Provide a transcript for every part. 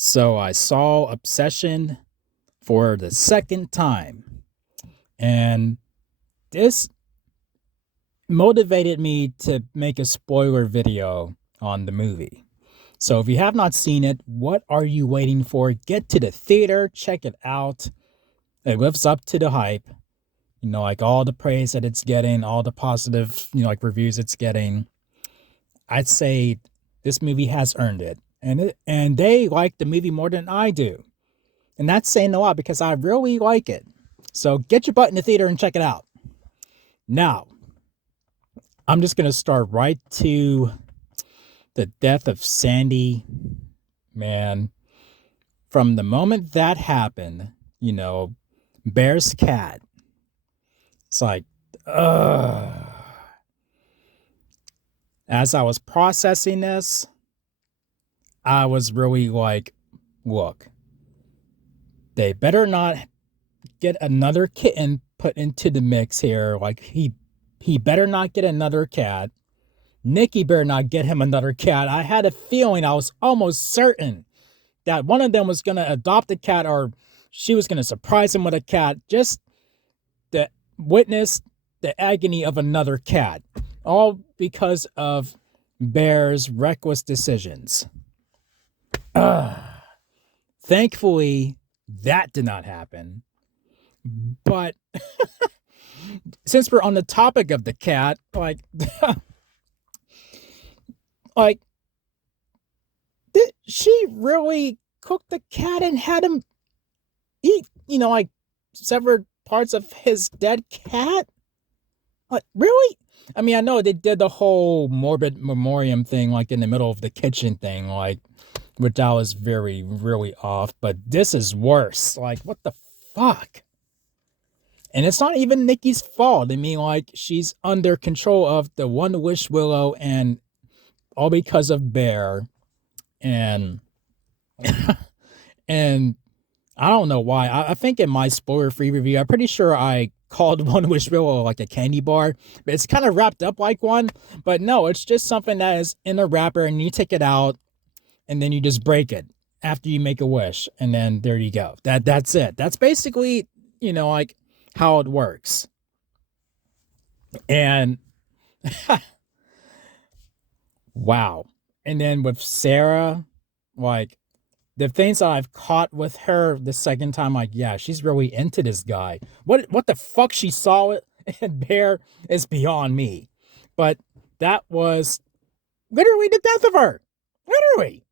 So I saw Obsession for the second time, and this motivated me to make a spoiler video on the movie. So if you have not seen it, what are you waiting for? Get to the theater, check it out. It lives up to the hype. Like all the praise that it's getting, all the positive, like reviews it's getting. I'd say this movie has earned it. And they like the movie more than I do. And that's saying a lot because I really like it. So get your butt in the theater and check it out. Now, I'm just going to start right to the death of Sandy. Man, from the moment that happened, Bear's cat. It's like, ugh. As I was processing this, I was really like, look, they better not get another kitten put into the mix here. Like he better not get another cat. Nikki better not get him another cat. I had a feeling, I was almost certain that one of them was going to adopt a cat or she was going to surprise him with a cat just to witness the agony of another cat. All because of Bear's reckless decisions. Thankfully, that did not happen. But since we're on the topic of the cat, like, did she really cook the cat and had him eat, like severed parts of his dead cat? Like, really? I mean, I know they did the whole morbid memoriam thing, like in the middle of the kitchen thing, like, which I was very, really off. But this is worse. Like, what the fuck? And it's not even Nikki's fault. I mean, like, she's under control of the One Wish Willow, and all because of Bear. And and I don't know why. I think in my spoiler-free review, I'm pretty sure I called One Wish Willow like a candy bar. But it's kind of wrapped up like one. But no, it's just something that is in a wrapper, and you take it out, and then you just break it after you make a wish, and then there you go. That's it. That's basically, like how it works. And wow. And then with Sarah, like the things that I've caught with her the second time, like, yeah, she's really into this guy. What the fuck she saw it and Bear is beyond me. But that was literally the death of her. Literally.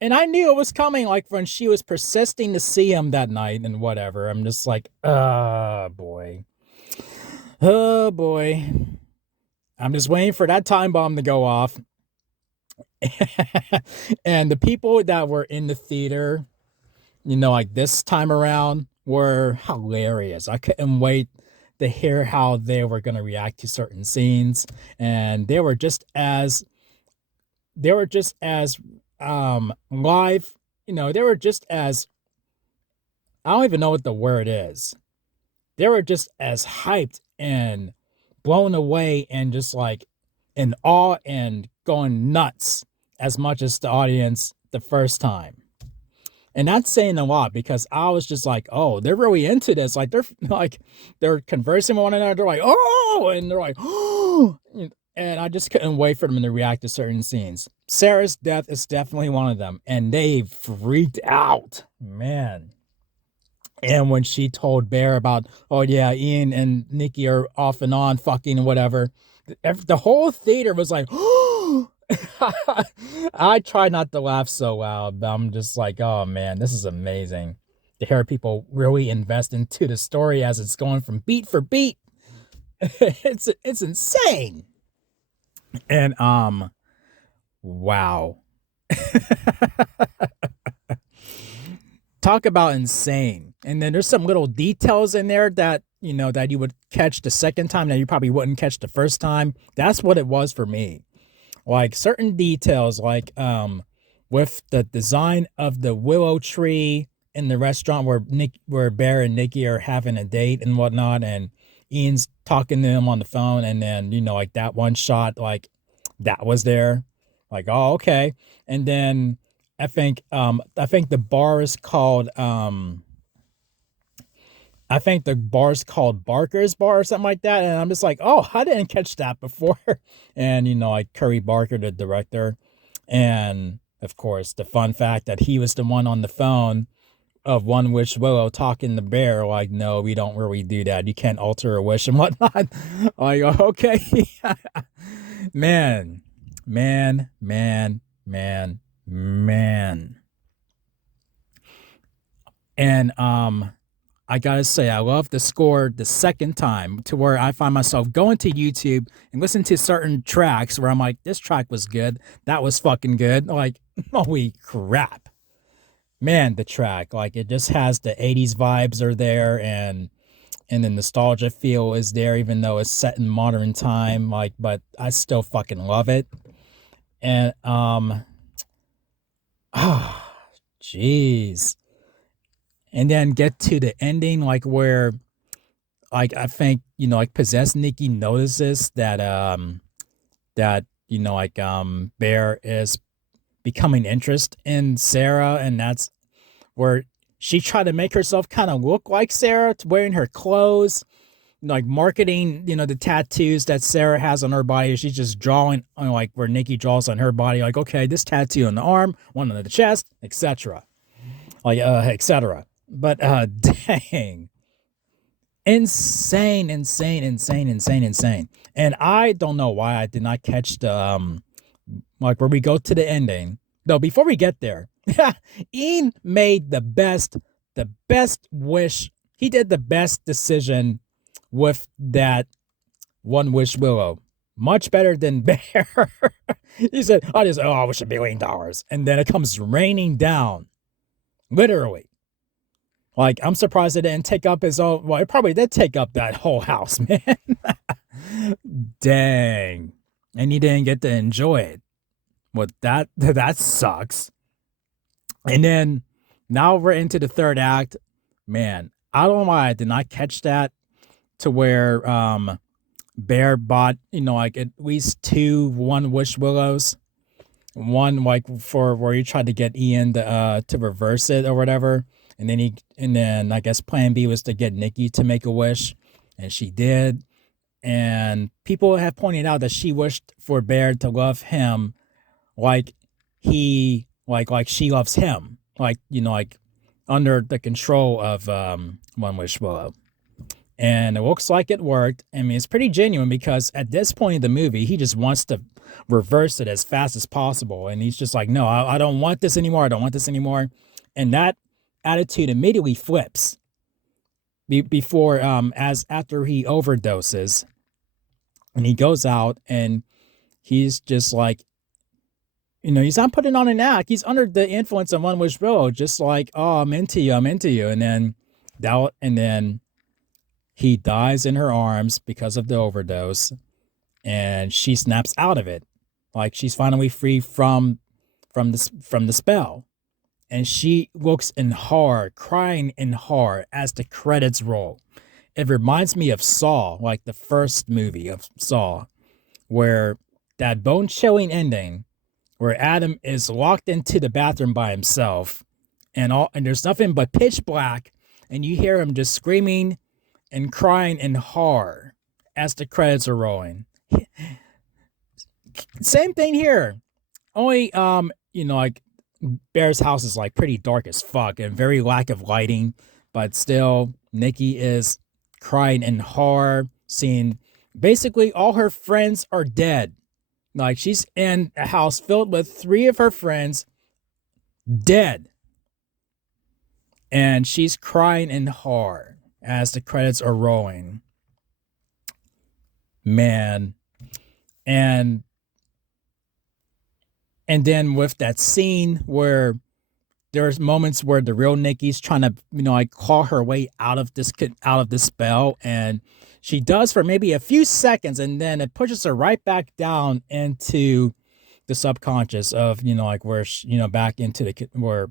And I knew it was coming, like when she was persisting to see him that night and whatever. I'm just like, oh boy. Oh boy. I'm just waiting for that time bomb to go off. And the people that were in the theater, like this time around, were hilarious. I couldn't wait to hear how they were going to react to certain scenes. And they were just as live, they were just as, I don't even know what the word is. They were just as hyped and blown away and just like in awe and going nuts as much as the audience the first time. And that's saying a lot because I was just like, oh, they're really into this. They're conversing with one another. They're like, oh, and they're like, oh, and I just couldn't wait for them to react to certain scenes. Sarah's death is definitely one of them, and they freaked out, man. And when she told Bear about, oh yeah, Ian and Nikki are off and on fucking and whatever, the whole theater was like, oh. I try not to laugh so loud, but I'm just like, oh man, this is amazing to hear people really invest into the story as it's going from beat for beat. It's insane. And wow. Talk about insane. And then there's some little details in there that, that you would catch the second time that you probably wouldn't catch the first time. That's what it was for me. Like certain details, like with the design of the willow tree in the restaurant where Bear and Nikki are having a date and whatnot, and Ian's talking to him on the phone, and then like that one shot, like that was there, like, oh okay. And then I think the bar is called I think the bar's called Barker's Bar or something like that. And I'm just like, oh, I didn't catch that before. And, like Curry Barker, the director. And of course, the fun fact that he was the one on the phone of One Wish Willow talking to Bear, like, no, we don't really do that. You can't alter a wish and whatnot. Like, okay. Man, man, man, man, man. And I gotta say, I love the score the second time to where I find myself going to YouTube and listening to certain tracks where I'm like, this track was good. That was fucking good. Like, holy crap. Man, the track. Like, it just has the 80s vibes are there, and the nostalgia feel is there, even though it's set in modern time. Like, but I still fucking love it. And, ah, jeez. And then get to the ending, like where, like I think like possessed Nikki notices that like Bear is becoming interest in Sarah, and that's where she tried to make herself kind of look like Sarah, wearing her clothes, like marketing, the tattoos that Sarah has on her body. She's just drawing like where Nikki draws on her body, like, okay, this tattoo on the arm, one on the chest, etc. Like etc. But dang. Insane, insane, insane, insane, insane. And I don't know why I did not catch the like where we go to the ending. Though before we get there, Ian made the best wish. He did the best decision with that One Wish Willow. Much better than Bear. He said, I wish $1 billion. And then it comes raining down. Literally. Like, I'm surprised it didn't take up his own. Well, it probably did take up that whole house, man. Dang. And he didn't get to enjoy it. Well, that sucks. And then now we're into the third act. Man, I don't know why I did not catch that to where Bear bought, like at least two One Wish Willows. One like for where he tried to get Ian to reverse it or whatever. And then I guess plan B was to get Nikki to make a wish, and she did. And people have pointed out that she wished for Bear to love him like he like she loves him. Like, like under the control of One Wish Willow. And it looks like it worked. I mean, it's pretty genuine because at this point in the movie, he just wants to reverse it as fast as possible. And he's just like, no, I don't want this anymore. I don't want this anymore. And that attitude immediately flips before after he overdoses, and he goes out and he's just like, he's not putting on an act. He's under the influence of One Wish Willow, just like, oh, I'm into you, and then he dies in her arms because of the overdose, and she snaps out of it, like she's finally free from the spell. And she looks in horror, crying in horror as the credits roll. It reminds me of Saw, like the first movie of Saw, where that bone-chilling ending, where Adam is locked into the bathroom by himself, and there's nothing but pitch black, and you hear him just screaming and crying in horror as the credits are rolling. Same thing here, only like Bear's house is like pretty dark as fuck and very lack of lighting, but still Nikki is crying in horror, seeing basically all her friends are dead. Like, she's in a house filled with three of her friends dead, and she's crying in horror as the credits are rolling. Man. And then with that scene where there's moments where the real Nikki's trying to, like claw her way out of this spell, and she does for maybe a few seconds, and then it pushes her right back down into the subconscious of, like where she, back into where,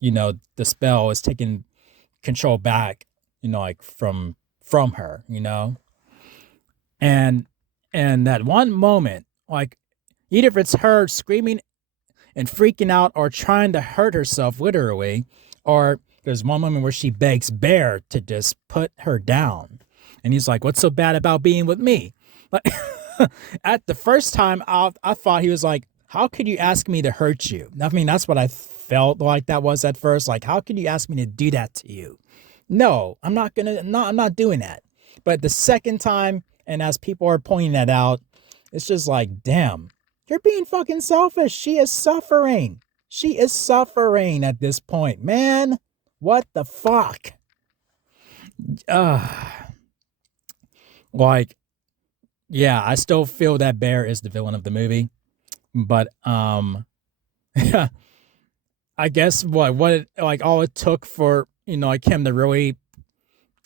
the spell is taking control back, like from her, and that one moment, like either if it's her screaming and freaking out or trying to hurt herself literally. Or there's one moment where she begs Bear to just put her down. And he's like, what's so bad about being with me? Like, at the first time, I thought he was like, how could you ask me to hurt you? I mean, that's what I felt like that was at first. Like, how could you ask me to do that to you? No, I'm not doing that. But the second time, and as people are pointing that out, it's just like, damn, you're being fucking selfish. She is suffering. She is suffering at this point, man. What the fuck? Like, yeah, I still feel that Bear is the villain of the movie. But I guess like all it took for, like him to really,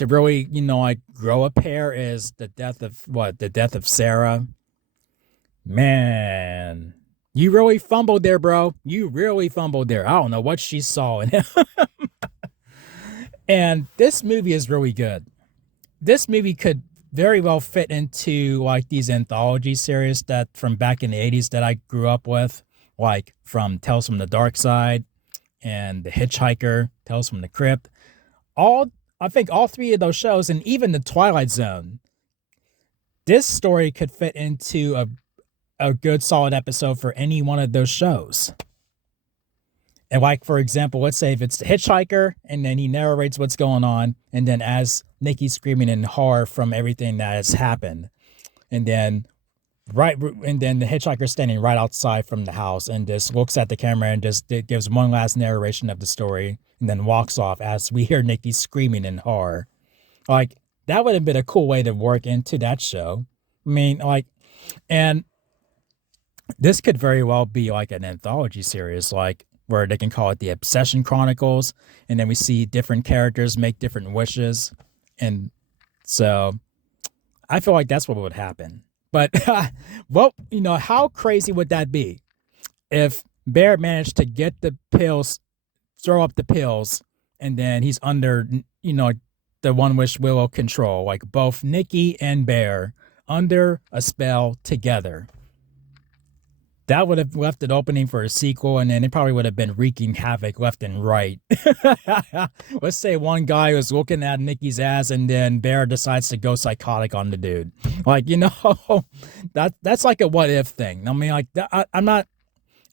like grow a pair is the death of Sarah. Man, you really fumbled there, bro. You really fumbled there. I don't know what she saw in him. And this movie is really good. This movie could very well fit into like these anthology series that from back in the 80s that I grew up with, like from Tales from the Dark Side and The Hitchhiker, Tales from the Crypt. I think all three of those shows, and even The Twilight Zone, this story could fit into a good solid episode for any one of those shows. And like, for example, let's say if it's The Hitchhiker and then he narrates what's going on, and then as Nikki's screaming in horror from everything that has happened, and then the Hitchhiker's standing right outside from the house and just looks at the camera and just gives one last narration of the story and then walks off as we hear Nikki screaming in horror. Like, that would have been a cool way to work into that show. I mean, like, and this could very well be like an anthology series, like, where they can call it the Obsession Chronicles, and then we see different characters make different wishes. And so I feel like that's what would happen. But, well, how crazy would that be if Bear managed to get the pills, throw up the pills, and then he's under, the One Wish Willow control, like both Nikki and Bear under a spell together. That would have left it opening for a sequel, and then it probably would have been wreaking havoc left and right. Let's say one guy was looking at Nikki's ass, and then Bear decides to go psychotic on the dude. Like, that's like a what if thing. I mean, like,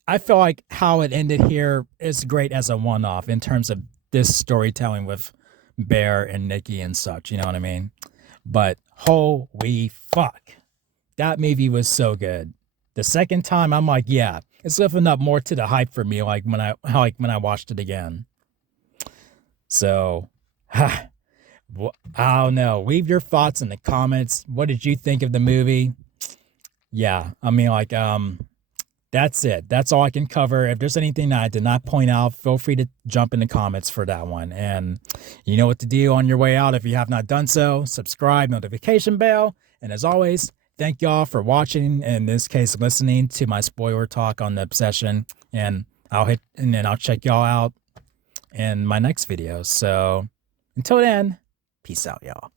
I feel like how it ended here is great as a one-off in terms of this storytelling with Bear and Nikki and such. You know what I mean? But holy fuck, that movie was so good. The second time, I'm like, yeah, it's living up more to the hype for me, like when I watched it again. So, I don't know. Leave your thoughts in the comments. What did you think of the movie? Yeah, I mean, like, that's it. That's all I can cover. If there's anything that I did not point out, feel free to jump in the comments for that one. And you know what to do on your way out if you have not done so. Subscribe, notification bell, and as always, thank y'all for watching, in this case, listening to my spoiler talk on the Obsession, and I'll check y'all out in my next video. So until then, peace out, y'all.